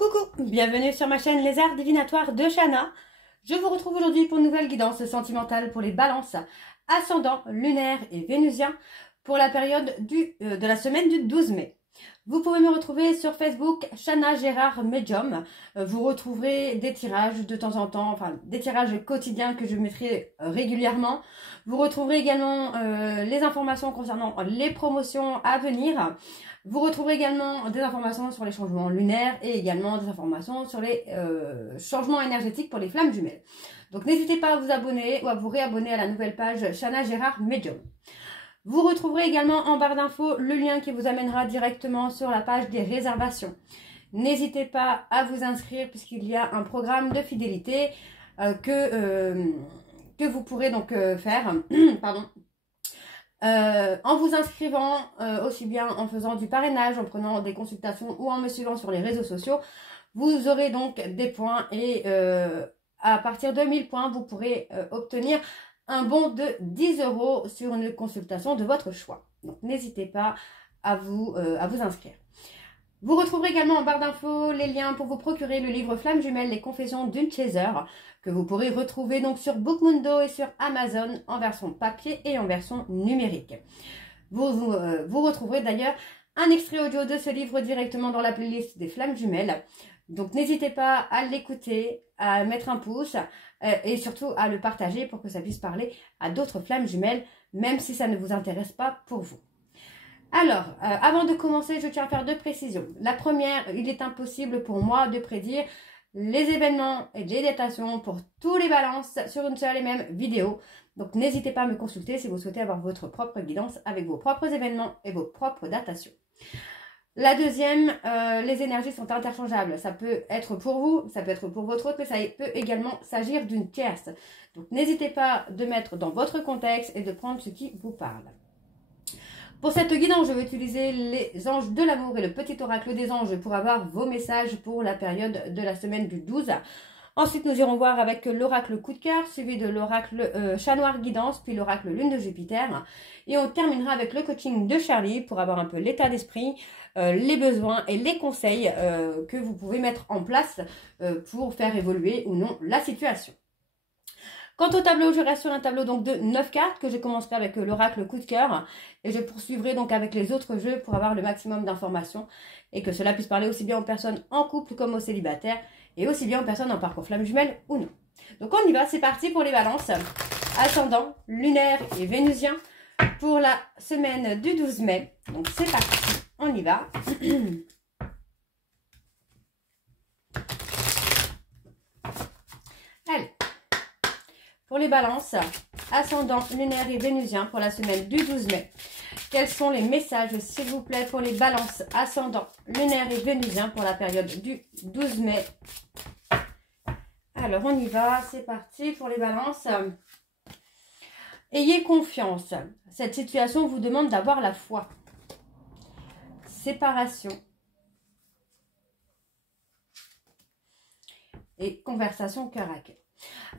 Coucou, bienvenue sur ma chaîne Les Arts Divinatoires de Shana. Je vous retrouve aujourd'hui pour une nouvelle guidance sentimentale pour les balances, ascendant, lunaire et vénusien pour la période de la semaine du 12 mai. Vous pouvez me retrouver sur Facebook, Shana Gérard Medium. Vous retrouverez des tirages de temps en temps, enfin des tirages quotidiens que je mettrai régulièrement. Vous retrouverez également les informations concernant les promotions à venir. Vous retrouverez également des informations sur les changements lunaires et également des informations sur les changements énergétiques pour les flammes jumelles. Donc n'hésitez pas à vous abonner ou à vous réabonner à la nouvelle page Shana Gérard Medium. Vous retrouverez également en barre d'infos le lien qui vous amènera directement sur la page des réservations. N'hésitez pas à vous inscrire puisqu'il y a un programme de fidélité que vous pourrez donc faire pardon, en vous inscrivant aussi bien en faisant du parrainage, en prenant des consultations ou en me suivant sur les réseaux sociaux. Vous aurez donc des points et à partir de 1000 points, vous pourrez obtenir un bon de 10 € sur une consultation de votre choix. Donc n'hésitez pas à vous inscrire. Vous retrouverez également en barre d'infos les liens pour vous procurer le livre Flammes jumelles, les confessions d'une chaser, que vous pourrez retrouver donc sur Bookmundo et sur Amazon en version papier et en version numérique. Vous retrouverez d'ailleurs un extrait audio de ce livre directement dans la playlist des Flammes jumelles. Donc n'hésitez pas à l'écouter, à mettre un pouce et surtout à le partager pour que ça puisse parler à d'autres flammes jumelles, même si ça ne vous intéresse pas pour vous. Alors, avant de commencer, je tiens à faire deux précisions. La première, il est impossible pour moi de prédire les événements et les datations pour tous les balances sur une seule et même vidéo. Donc n'hésitez pas à me consulter si vous souhaitez avoir votre propre guidance avec vos propres événements et vos propres datations. La deuxième, les énergies sont interchangeables. Ça peut être pour vous, ça peut être pour votre autre, mais ça peut également s'agir d'une tierce. Donc n'hésitez pas de mettre dans votre contexte et de prendre ce qui vous parle. Pour cette guidance, je vais utiliser les anges de l'amour et le petit oracle des anges pour avoir vos messages pour la période de la semaine du 12. Ensuite, nous irons voir avec l'oracle coup de cœur, suivi de l'oracle chat noir guidance, puis l'oracle lune de Jupiter. Et on terminera avec le coaching de Charlie pour avoir un peu l'état d'esprit, les besoins et les conseils que vous pouvez mettre en place pour faire évoluer ou non la situation. Quant au tableau, je reste sur un tableau donc de 9 cartes que je commencerai avec l'oracle coup de cœur et je poursuivrai donc avec les autres jeux pour avoir le maximum d'informations et que cela puisse parler aussi bien aux personnes en couple comme aux célibataires et aussi bien aux personnes en parcours flamme jumelle ou non. Donc on y va, c'est parti pour les balances ascendant, lunaire et vénusien pour la semaine du 12 mai. Donc c'est parti, on y va. Allez. Pour les balances, ascendant, lunaire et vénusien pour la semaine du 12 mai. Quels sont les messages, s'il vous plaît, pour les balances, ascendant, lunaire et vénusien pour la période du 12 mai. Alors, on y va, c'est parti pour les balances. Ayez confiance. Cette situation vous demande d'avoir la foi. Séparation. Et conversation cœur à cœur.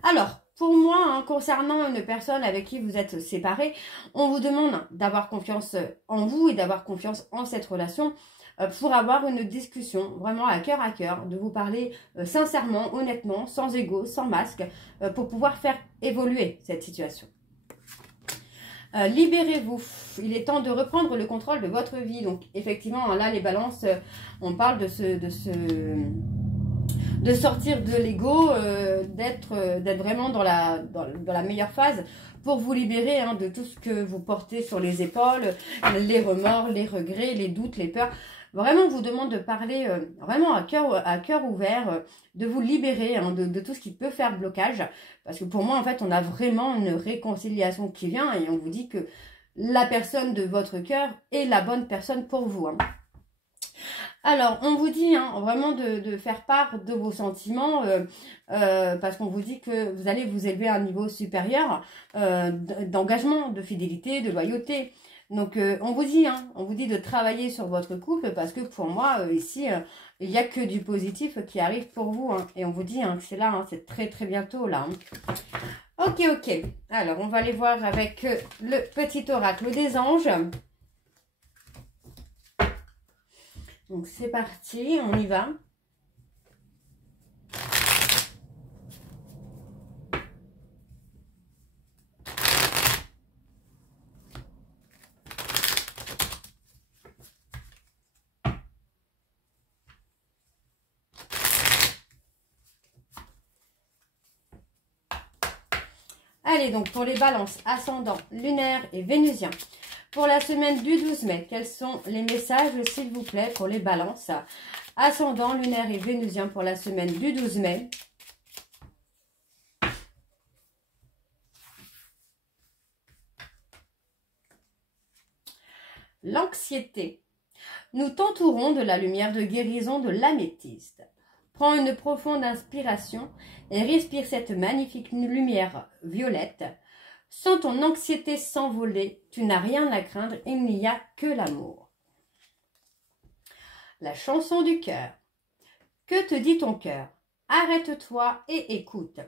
Alors, pour moi, hein, concernant une personne avec qui vous êtes séparés, on vous demande d'avoir confiance en vous et d'avoir confiance en cette relation pour avoir une discussion vraiment à cœur, de vous parler sincèrement, honnêtement, sans ego, sans masque, pour pouvoir faire évoluer cette situation. Libérez-vous, il est temps de reprendre le contrôle de votre vie. Donc effectivement, là les balances, on parle de sortir de l'ego, d'être vraiment dans la meilleure phase pour vous libérer hein, de tout ce que vous portez sur les épaules, les remords, les regrets, les doutes, les peurs. Vraiment, on vous demande de parler vraiment à cœur ouvert, de vous libérer hein, de tout ce qui peut faire blocage. Parce que pour moi, en fait, on a vraiment une réconciliation qui vient et on vous dit que la personne de votre cœur est la bonne personne pour vous. Hein. Alors, on vous dit hein, vraiment de faire part de vos sentiments parce qu'on vous dit que vous allez vous élever à un niveau supérieur d'engagement, de fidélité, de loyauté. Donc, on vous dit de travailler sur votre couple parce que pour moi, ici, il n'y a que du positif qui arrive pour vous. Hein, et on vous dit hein, que c'est là, hein, c'est très très bientôt là. Hein. Ok. Alors, on va aller voir avec le petit oracle des anges. Donc c'est parti, on y va. Allez, donc pour les balances, ascendant, lunaire et vénusien. Pour la semaine du 12 mai, quels sont les messages, s'il vous plaît, pour les balances, ascendant, lunaire et vénusien pour la semaine du 12 mai. L'anxiété. Nous t'entourons de la lumière de guérison de l'améthyste. Prends une profonde inspiration et respire cette magnifique lumière violette. Sans ton anxiété s'envoler, tu n'as rien à craindre, il n'y a que l'amour. La chanson du cœur. Que te dit ton cœur? Arrête-toi et écoute.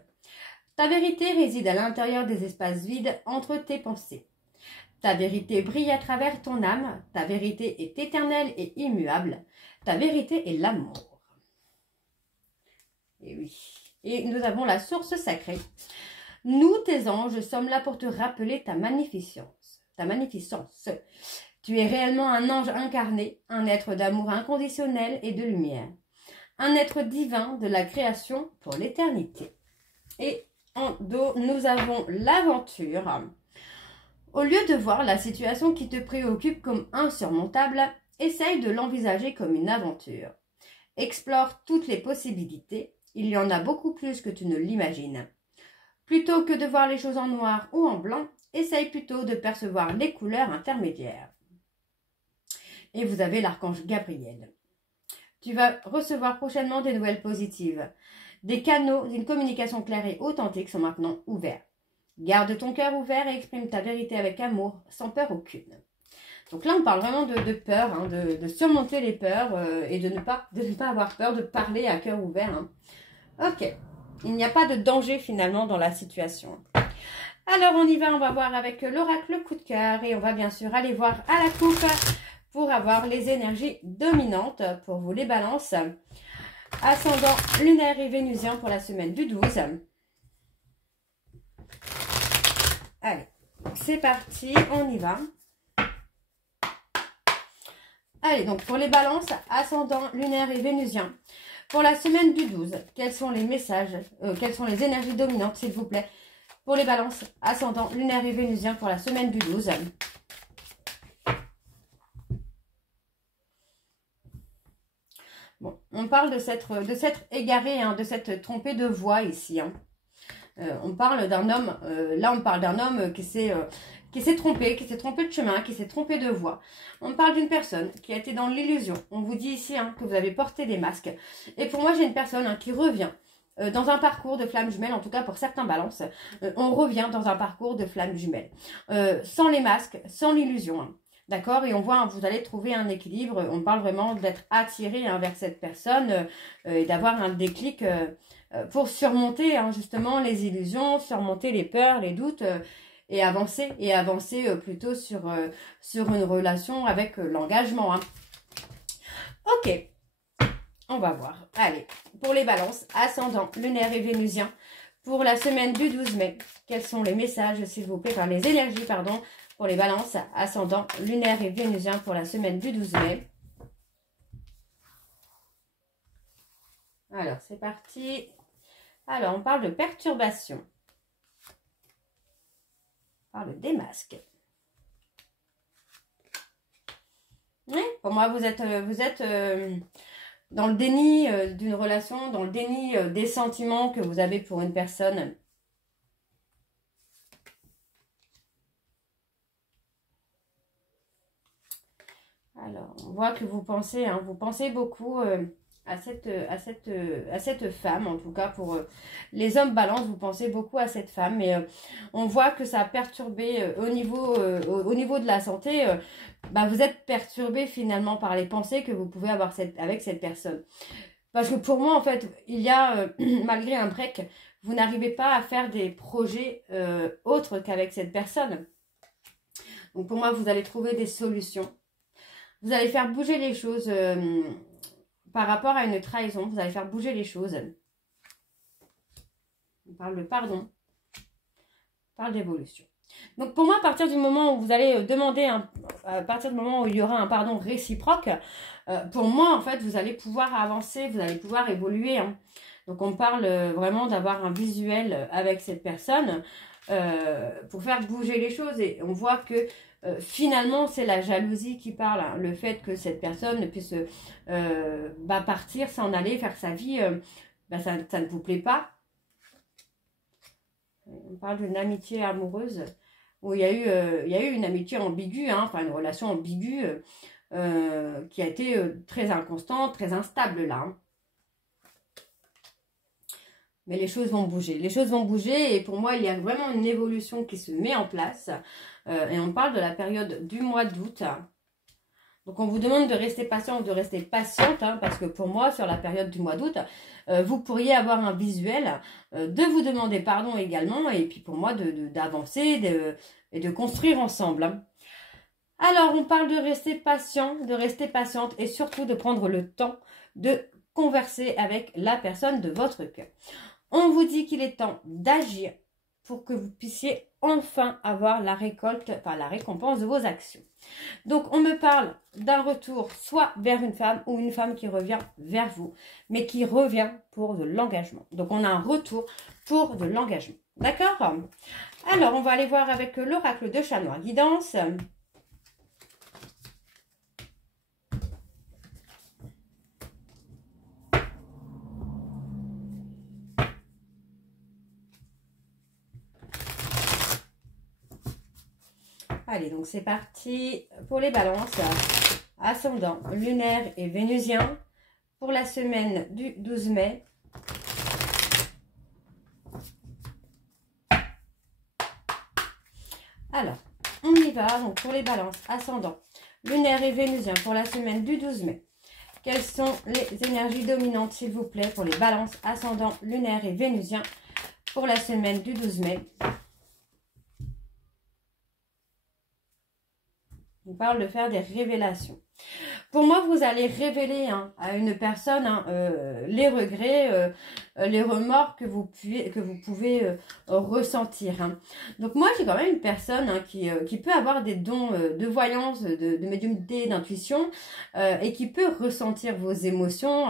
Ta vérité réside à l'intérieur des espaces vides entre tes pensées. Ta vérité brille à travers ton âme. Ta vérité est éternelle et immuable. Ta vérité est l'amour. Et oui. Et nous avons la source sacrée. Nous, tes anges, sommes là pour te rappeler ta magnificence. Ta magnificence. Tu es réellement un ange incarné, un être d'amour inconditionnel et de lumière. Un être divin de la création pour l'éternité. Et en dos, nous avons l'aventure. Au lieu de voir la situation qui te préoccupe comme insurmontable, essaye de l'envisager comme une aventure. Explore toutes les possibilités. Il y en a beaucoup plus que tu ne l'imagines. Plutôt que de voir les choses en noir ou en blanc, essaye plutôt de percevoir les couleurs intermédiaires. Et vous avez l'archange Gabriel. Tu vas recevoir prochainement des nouvelles positives. Des canaux d'une communication claire et authentique sont maintenant ouverts. Garde ton cœur ouvert et exprime ta vérité avec amour, sans peur aucune. Donc là, on parle vraiment de peur, hein, de surmonter les peurs et de ne pas avoir peur de parler à cœur ouvert. Hein. Ok. Il n'y a pas de danger finalement dans la situation. Alors on y va, on va voir avec l'oracle coup de cœur et on va bien sûr aller voir à la coupe pour avoir les énergies dominantes pour vous les balances. Ascendant lunaire et vénusien pour la semaine du 12. Allez, c'est parti, on y va. Allez, donc pour les balances, ascendant lunaire et vénusien. Pour la semaine du 12, quels sont les messages, quelles sont les énergies dominantes, s'il vous plaît, pour les balances, ascendant, lunaire et vénusien pour la semaine du 12. Bon, on parle de s'être égaré, hein, de s'être trompé de voie ici. Hein. On parle d'un homme, là on parle d'un homme qui s'est trompé de chemin, qui s'est trompé de voie. On parle d'une personne qui a été dans l'illusion. On vous dit ici hein, que vous avez porté des masques. Et pour moi, j'ai une personne hein, qui revient dans un parcours de flammes jumelles, en tout cas pour certains balances. On revient dans un parcours de flammes jumelles. Sans les masques, sans l'illusion. Hein. D'accord? Et on voit, hein, vous allez trouver un équilibre. On parle vraiment d'être attiré hein, vers cette personne et d'avoir un déclic pour surmonter hein, justement les illusions, surmonter les peurs, les doutes. Et avancer plutôt sur une relation avec l'engagement. Hein. Ok, on va voir. Allez, pour les balances, ascendant, lunaire et vénusien, pour la semaine du 12 mai, quels sont les messages, s'il vous plaît, enfin les énergies, pardon, pour les balances, ascendant, lunaire et vénusien pour la semaine du 12 mai. Alors, c'est parti. Alors, on parle de perturbation. Parle des masques. Oui, pour moi, vous êtes dans le déni d'une relation, dans le déni des sentiments que vous avez pour une personne. Alors, on voit que vous pensez beaucoup à cette femme, en tout cas pour les hommes balance, vous pensez beaucoup à cette femme, mais on voit que ça a perturbé au niveau de la santé, bah, vous êtes perturbé finalement par les pensées que vous pouvez avoir avec cette personne. Parce que pour moi, en fait, il y a, malgré un break, vous n'arrivez pas à faire des projets autres qu'avec cette personne. Donc pour moi, vous allez trouver des solutions. Vous allez faire bouger les choses par rapport à une trahison. Vous allez faire bouger les choses. On parle de pardon. On parle d'évolution. Donc pour moi, à partir du moment où vous allez demander, à partir du moment où il y aura un pardon réciproque, pour moi, en fait, vous allez pouvoir avancer, vous allez pouvoir évoluer. Hein. Donc on parle vraiment d'avoir un visuel avec cette personne. pour faire bouger les choses. Et on voit que finalement, c'est la jalousie qui parle. Hein. Le fait que cette personne puisse partir, s'en aller, faire sa vie, ça ne vous plaît pas. On parle d'une amitié amoureuse où il y a eu une amitié ambiguë, hein, enfin une relation ambiguë qui a été très inconstante, très instable là. Hein. Mais les choses vont bouger. Les choses vont bouger et pour moi, il y a vraiment une évolution qui se met en place. Et on parle de la période du mois d'août. Donc, on vous demande de rester patient ou de rester patiente. Hein, parce que pour moi, sur la période du mois d'août, vous pourriez avoir un visuel de vous demander pardon également. Et puis pour moi, d'avancer et de construire ensemble. Hein. Alors, on parle de rester patient, de rester patiente et surtout de prendre le temps de converser avec la personne de votre cœur. On vous dit qu'il est temps d'agir pour que vous puissiez enfin avoir la récolte, enfin la récompense de vos actions. Donc, on me parle d'un retour soit vers une femme ou une femme qui revient vers vous, mais qui revient pour de l'engagement. Donc, on a un retour pour de l'engagement. D'accord? Alors, on va aller voir avec l'oracle de Chat Noir Guidance. Allez, donc c'est parti pour les balances. Ascendant lunaire et vénusien pour la semaine du 12 mai. Alors, on y va. Donc pour les balances, ascendant lunaire et vénusien pour la semaine du 12 mai. Quelles sont les énergies dominantes, s'il vous plaît, pour les balances, ascendant lunaire et vénusien pour la semaine du 12 mai? On parle de faire des révélations. Pour moi, vous allez révéler à une personne les regrets, les remords que vous pouvez ressentir. Hein. Donc moi, j'ai quand même une personne qui peut avoir des dons de voyance, de médiumnité, d'intuition, et qui peut ressentir vos émotions,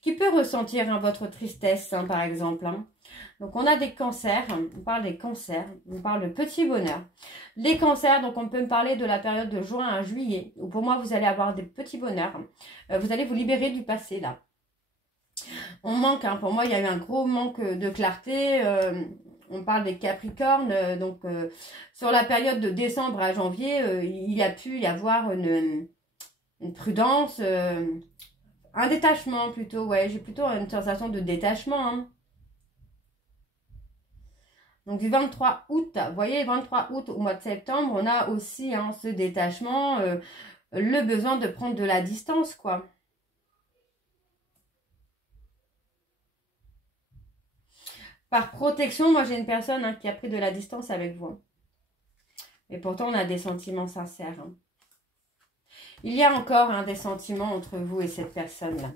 qui peut ressentir votre tristesse, par exemple. Hein. Donc, on a des cancers, on parle des cancers, on parle de petits bonheurs. Les cancers, donc on peut me parler de la période de juin à juillet, où pour moi, vous allez avoir des petits bonheurs. Vous allez vous libérer du passé, là. On manque, pour moi, il y a eu un gros manque de clarté. On parle des capricornes, donc sur la période de décembre à janvier, il y a pu y avoir une prudence, un détachement plutôt, ouais, j'ai plutôt une sensation de détachement, hein. Donc, du 23 août, vous voyez, 23 août au mois de septembre, on a aussi ce détachement, le besoin de prendre de la distance, quoi. Par protection, moi, j'ai une personne qui a pris de la distance avec vous. Et pourtant, on a des sentiments sincères. Hein. Il y a encore des sentiments entre vous et cette personne-là.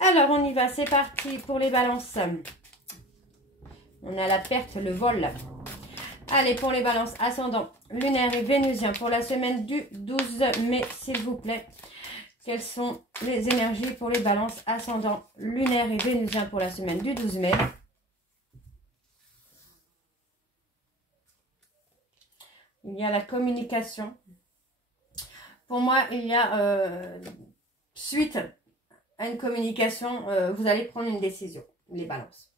Alors, on y va, c'est parti pour les balances. On a la perte, le vol. Allez, pour les balances, ascendant, lunaire et vénusien pour la semaine du 12 mai, s'il vous plaît. Quelles sont les énergies pour les balances, ascendant, lunaire et vénusien pour la semaine du 12 mai? Il y a la communication. Pour moi, il y a suite à une communication, vous allez prendre une décision, les balances.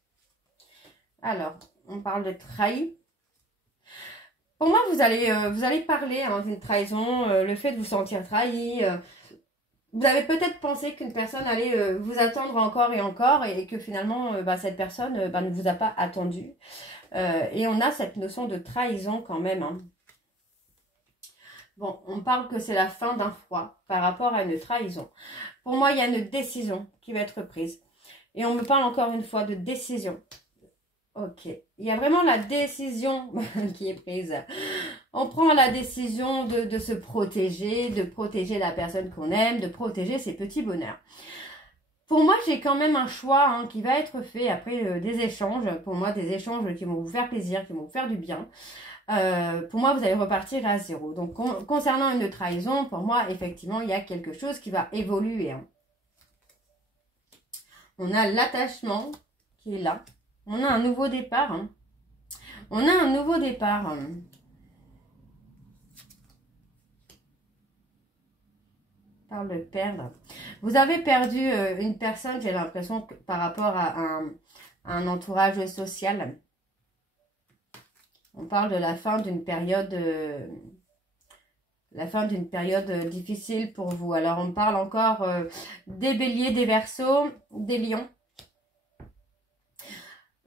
Alors, on parle de trahi. Pour moi, vous allez parler d'une trahison, le fait de vous sentir trahi. Vous avez peut-être pensé qu'une personne allait vous attendre encore et encore et que finalement, cette personne ne vous a pas attendu. Et on a cette notion de trahison quand même. Hein. Bon, on parle que c'est la fin d'un froid par rapport à une trahison. Pour moi, il y a une décision qui va être prise. Et on me parle encore une fois de décision. Ok, il y a vraiment la décision qui est prise. On prend la décision de se protéger, de protéger la personne qu'on aime, de protéger ses petits bonheurs. Pour moi, j'ai quand même un choix qui va être fait après des échanges. Pour moi, des échanges qui vont vous faire plaisir, qui vont vous faire du bien. Pour moi, vous allez repartir à zéro. Donc, concernant une trahison, pour moi, effectivement, il y a quelque chose qui va évoluer. Hein. On a l'attachement qui est là. On a un nouveau départ. Hein. On a un nouveau départ. On parle de perdre. Vous avez perdu une personne, j'ai l'impression, par rapport à un entourage social. On parle de la fin d'une période... difficile pour vous. Alors, on parle encore des béliers, des verseaux, des lions.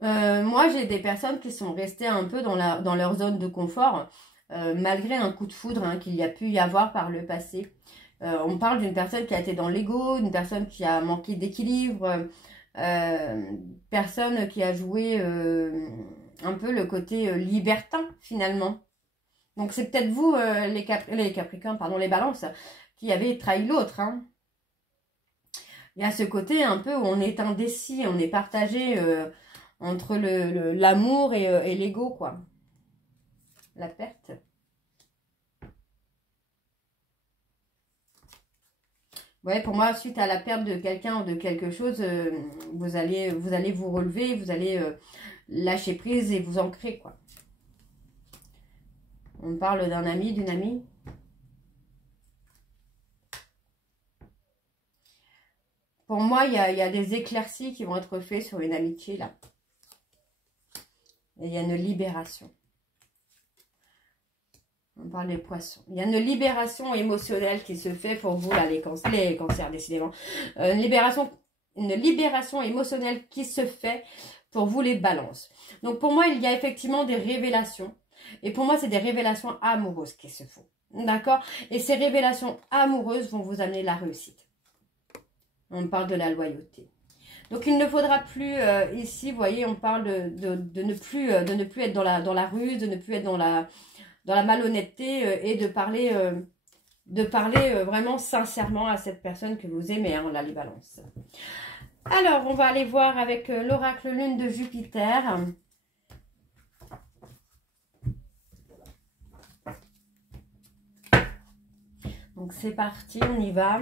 Moi, j'ai des personnes qui sont restées un peu dans leur zone de confort, malgré un coup de foudre hein, qu'il y a pu y avoir par le passé. On parle d'une personne qui a été dans l'ego, une personne qui a manqué d'équilibre, personne qui a joué un peu le côté libertin, finalement. Donc, c'est peut-être vous, les Capricornes, pardon, les Balances, qui avez trahi l'autre. Hein. Il y a ce côté un peu où on est indécis, on est partagé entre l'amour et l'ego, quoi. La perte. Ouais, pour moi, suite à la perte de quelqu'un ou de quelque chose, vous allez vous relever, vous allez lâcher prise et vous ancrer, quoi. On parle d'un ami, d'une amie. Pour moi, il y a des éclaircies qui vont être faites sur une amitié, là. Et il y a une libération. On parle des poissons. Il y a une libération émotionnelle qui se fait pour vous, là, les cancers, décidément. Une libération émotionnelle qui se fait pour vous, les balances. Donc, pour moi, il y a effectivement des révélations. Et pour moi, c'est des révélations amoureuses qui se font. D'accord? Et ces révélations amoureuses vont vous amener la réussite. On parle de la loyauté. Donc, il ne faudra plus, ici, vous voyez, on parle de ne plus être dans la ruse, de ne plus être dans la malhonnêteté et de parler vraiment sincèrement à cette personne que vous aimez, hein, les balances. Alors, on va aller voir avec l'oracle lune de Jupiter. Donc, c'est parti, on y va.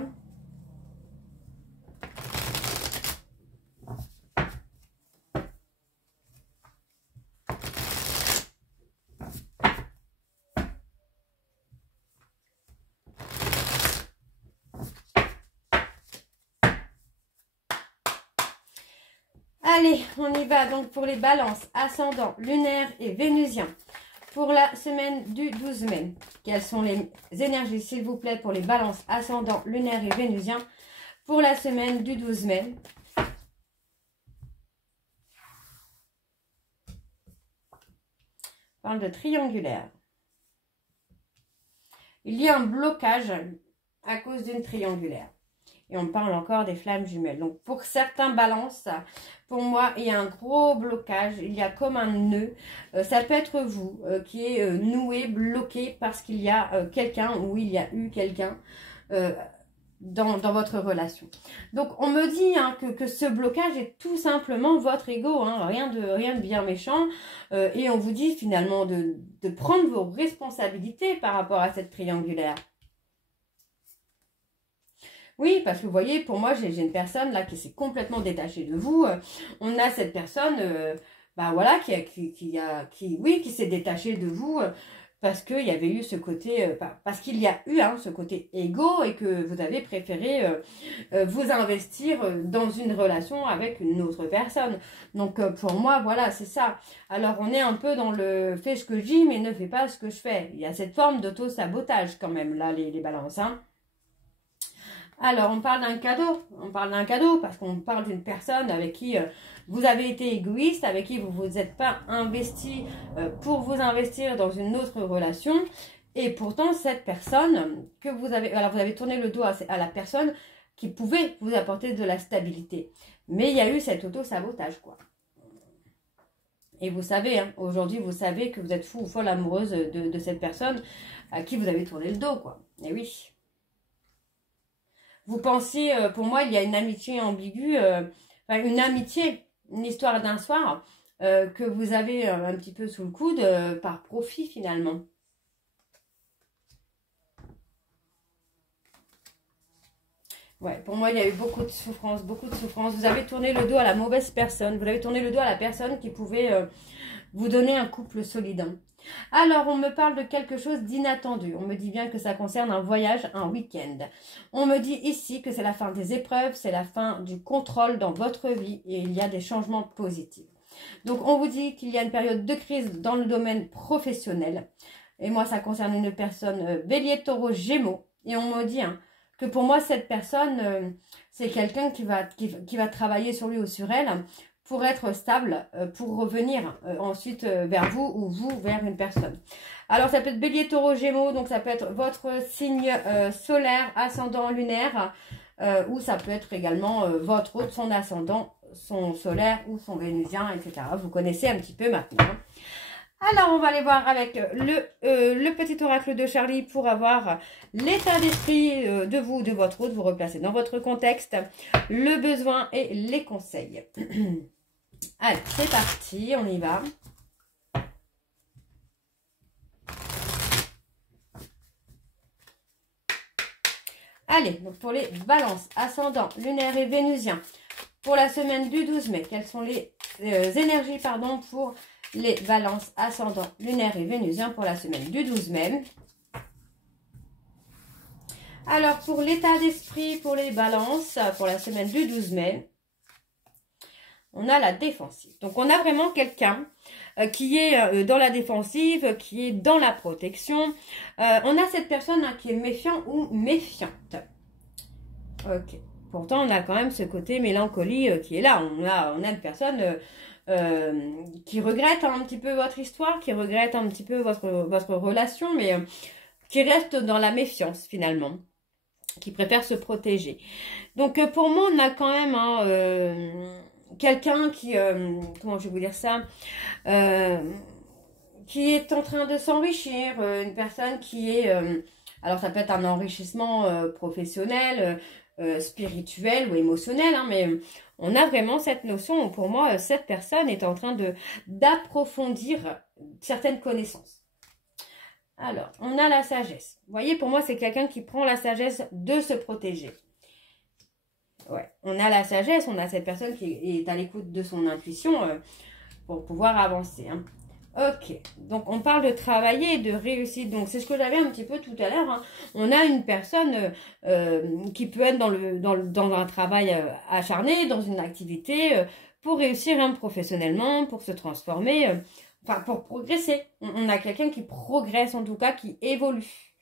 Allez, on y va donc pour les balances, ascendant, lunaire et vénusien. Pour la semaine du 12 mai, quelles sont les énergies, s'il vous plaît, pour les balances, ascendant, lunaire et vénusien pour la semaine du 12 mai. On parle de triangulaire. Il y a un blocage à cause d'une triangulaire. Et on parle encore des flammes jumelles. Donc, pour certains balances, pour moi, il y a un gros blocage. Il y a comme un nœud. Ça peut être vous qui est noué, bloqué parce qu'il y a quelqu'un ou il y a eu quelqu'un dans votre relation. Donc, on me dit hein, que ce blocage est tout simplement votre ego. Hein, rien de bien méchant. Et on vous dit finalement de prendre vos responsabilités par rapport à cette triangulaire. Oui, parce que vous voyez, pour moi, j'ai une personne là qui s'est complètement détachée de vous. On a cette personne, voilà, qui s'est détachée de vous parce qu'il y avait eu ce côté, parce qu'il y a eu ce côté égo et que vous avez préféré vous investir dans une relation avec une autre personne. Donc pour moi, voilà, c'est ça. Alors on est un peu dans le fais ce que je dis, mais ne fais pas ce que je fais. Il y a cette forme d'auto-sabotage quand même là, les balances, hein. Alors, on parle d'un cadeau. On parle d'un cadeau parce qu'on parle d'une personne avec qui vous avez été égoïste, avec qui vous ne vous êtes pas investi pour vous investir dans une autre relation. Et pourtant, cette personne que vous avez... Alors, vous avez tourné le dos à la personne qui pouvait vous apporter de la stabilité. Mais il y a eu cet auto-sabotage, quoi. Et vous savez, hein, aujourd'hui, vous savez que vous êtes fou ou folle amoureuse de cette personne à qui vous avez tourné le dos, quoi. Et oui. Vous pensez, pour moi, il y a une amitié ambiguë, une amitié, une histoire d'un soir que vous avez un petit peu sous le coude par profit finalement. Ouais, pour moi, il y a eu beaucoup de souffrance, beaucoup de souffrance. Vous avez tourné le dos à la mauvaise personne. Vous avez tourné le dos à la personne qui pouvait vous donner un couple solide. Alors, on me parle de quelque chose d'inattendu. On me dit bien que ça concerne un voyage, un week-end. On me dit ici que c'est la fin des épreuves, c'est la fin du contrôle dans votre vie et il y a des changements positifs. Donc, on vous dit qu'il y a une période de crise dans le domaine professionnel. Et moi, ça concerne une personne bélier, taureau, gémeaux. Et on me dit que pour moi, cette personne, c'est quelqu'un qui va travailler sur lui ou sur elle pour être stable, pour revenir ensuite vers vous ou vous vers une personne. Alors, ça peut être bélier, taureau, gémeaux, donc ça peut être votre signe solaire, ascendant, lunaire, ou ça peut être également votre autre, son ascendant, son solaire ou son vénusien, etc. Vous connaissez un petit peu maintenant. Alors, on va aller voir avec le petit oracle de Charlie pour avoir l'état d'esprit de vous, de votre autre, vous replacer dans votre contexte, le besoin et les conseils. Allez, c'est parti, on y va. Allez, donc pour les balances, ascendant, lunaire et vénusien, pour la semaine du 12 mai, quelles sont les énergies pour les balances, ascendant, lunaire et vénusien pour la semaine du 12 mai. Alors, pour l'état d'esprit, pour les balances, pour la semaine du 12 mai, on a la défensive. Donc, on a vraiment quelqu'un qui est dans la défensive, qui est dans la protection. On a cette personne qui est méfiant ou méfiante. Ok. Pourtant, on a quand même ce côté mélancolie qui est là. On a une personne qui regrette un petit peu votre histoire, qui regrette un petit peu votre relation, mais qui reste dans la méfiance finalement, qui préfère se protéger. Donc, pour moi, on a quand même quelqu'un qui, comment je vais vous dire ça, qui est en train de s'enrichir, une personne qui est, alors ça peut être un enrichissement professionnel, spirituel ou émotionnel, mais on a vraiment cette notion où pour moi, cette personne est en train d'approfondir certaines connaissances. Alors, on a la sagesse. Vous voyez, pour moi, c'est quelqu'un qui prend la sagesse de se protéger. Ouais, on a la sagesse, on a cette personne qui est à l'écoute de son intuition pour pouvoir avancer. Ok, donc on parle de travailler et de réussite. Donc c'est ce que j'avais un petit peu tout à l'heure. On a une personne qui peut être dans un travail acharné, dans une activité pour réussir professionnellement, pour se transformer, enfin pour progresser. On a quelqu'un qui progresse en tout cas, qui évolue.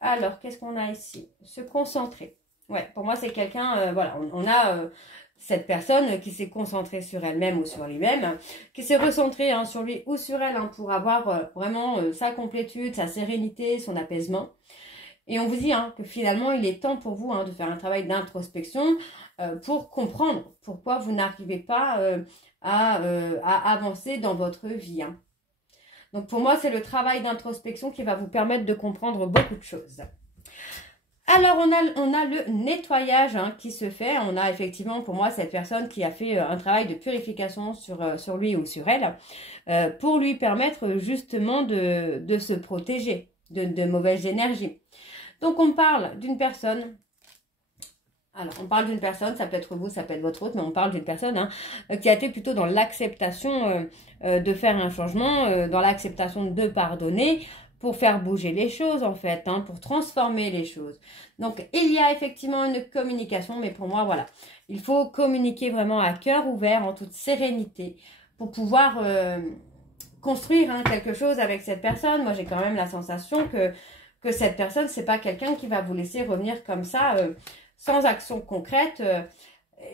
Alors, qu'est-ce qu'on a ici? Se concentrer. Ouais, pour moi c'est quelqu'un, voilà, on a cette personne qui s'est concentrée sur elle-même ou sur lui-même, qui s'est recentrée sur lui ou sur elle pour avoir vraiment sa complétude, sa sérénité, son apaisement. Et on vous dit que finalement, il est temps pour vous de faire un travail d'introspection pour comprendre pourquoi vous n'arrivez pas à avancer dans votre vie. Donc pour moi, c'est le travail d'introspection qui va vous permettre de comprendre beaucoup de choses. Alors, on a le nettoyage qui se fait. On a effectivement, pour moi, cette personne qui a fait un travail de purification sur lui ou sur elle pour lui permettre justement de se protéger de mauvaises énergies. Donc, on parle d'une personne. Alors, on parle d'une personne, ça peut être vous, ça peut être votre autre, mais on parle d'une personne qui a été plutôt dans l'acceptation de faire un changement, dans l'acceptation de pardonner, pour faire bouger les choses en fait, pour transformer les choses. Donc il y a effectivement une communication, mais pour moi voilà, il faut communiquer vraiment à cœur ouvert, en toute sérénité, pour pouvoir construire quelque chose avec cette personne. Moi j'ai quand même la sensation que cette personne, c'est pas quelqu'un qui va vous laisser revenir comme ça, sans action concrète.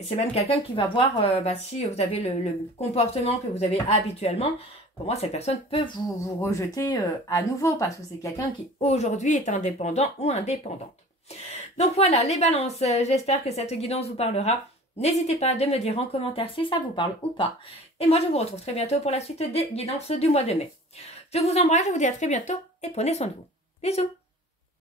C'est même quelqu'un qui va voir si vous avez le comportement que vous avez habituellement. Pour moi, cette personne peut vous rejeter à nouveau parce que c'est quelqu'un qui aujourd'hui est indépendant ou indépendante. Donc voilà, les balances, j'espère que cette guidance vous parlera. N'hésitez pas à me dire en commentaire si ça vous parle ou pas. Et moi, je vous retrouve très bientôt pour la suite des guidances du mois de mai. Je vous embrasse, je vous dis à très bientôt et prenez soin de vous. Bisous!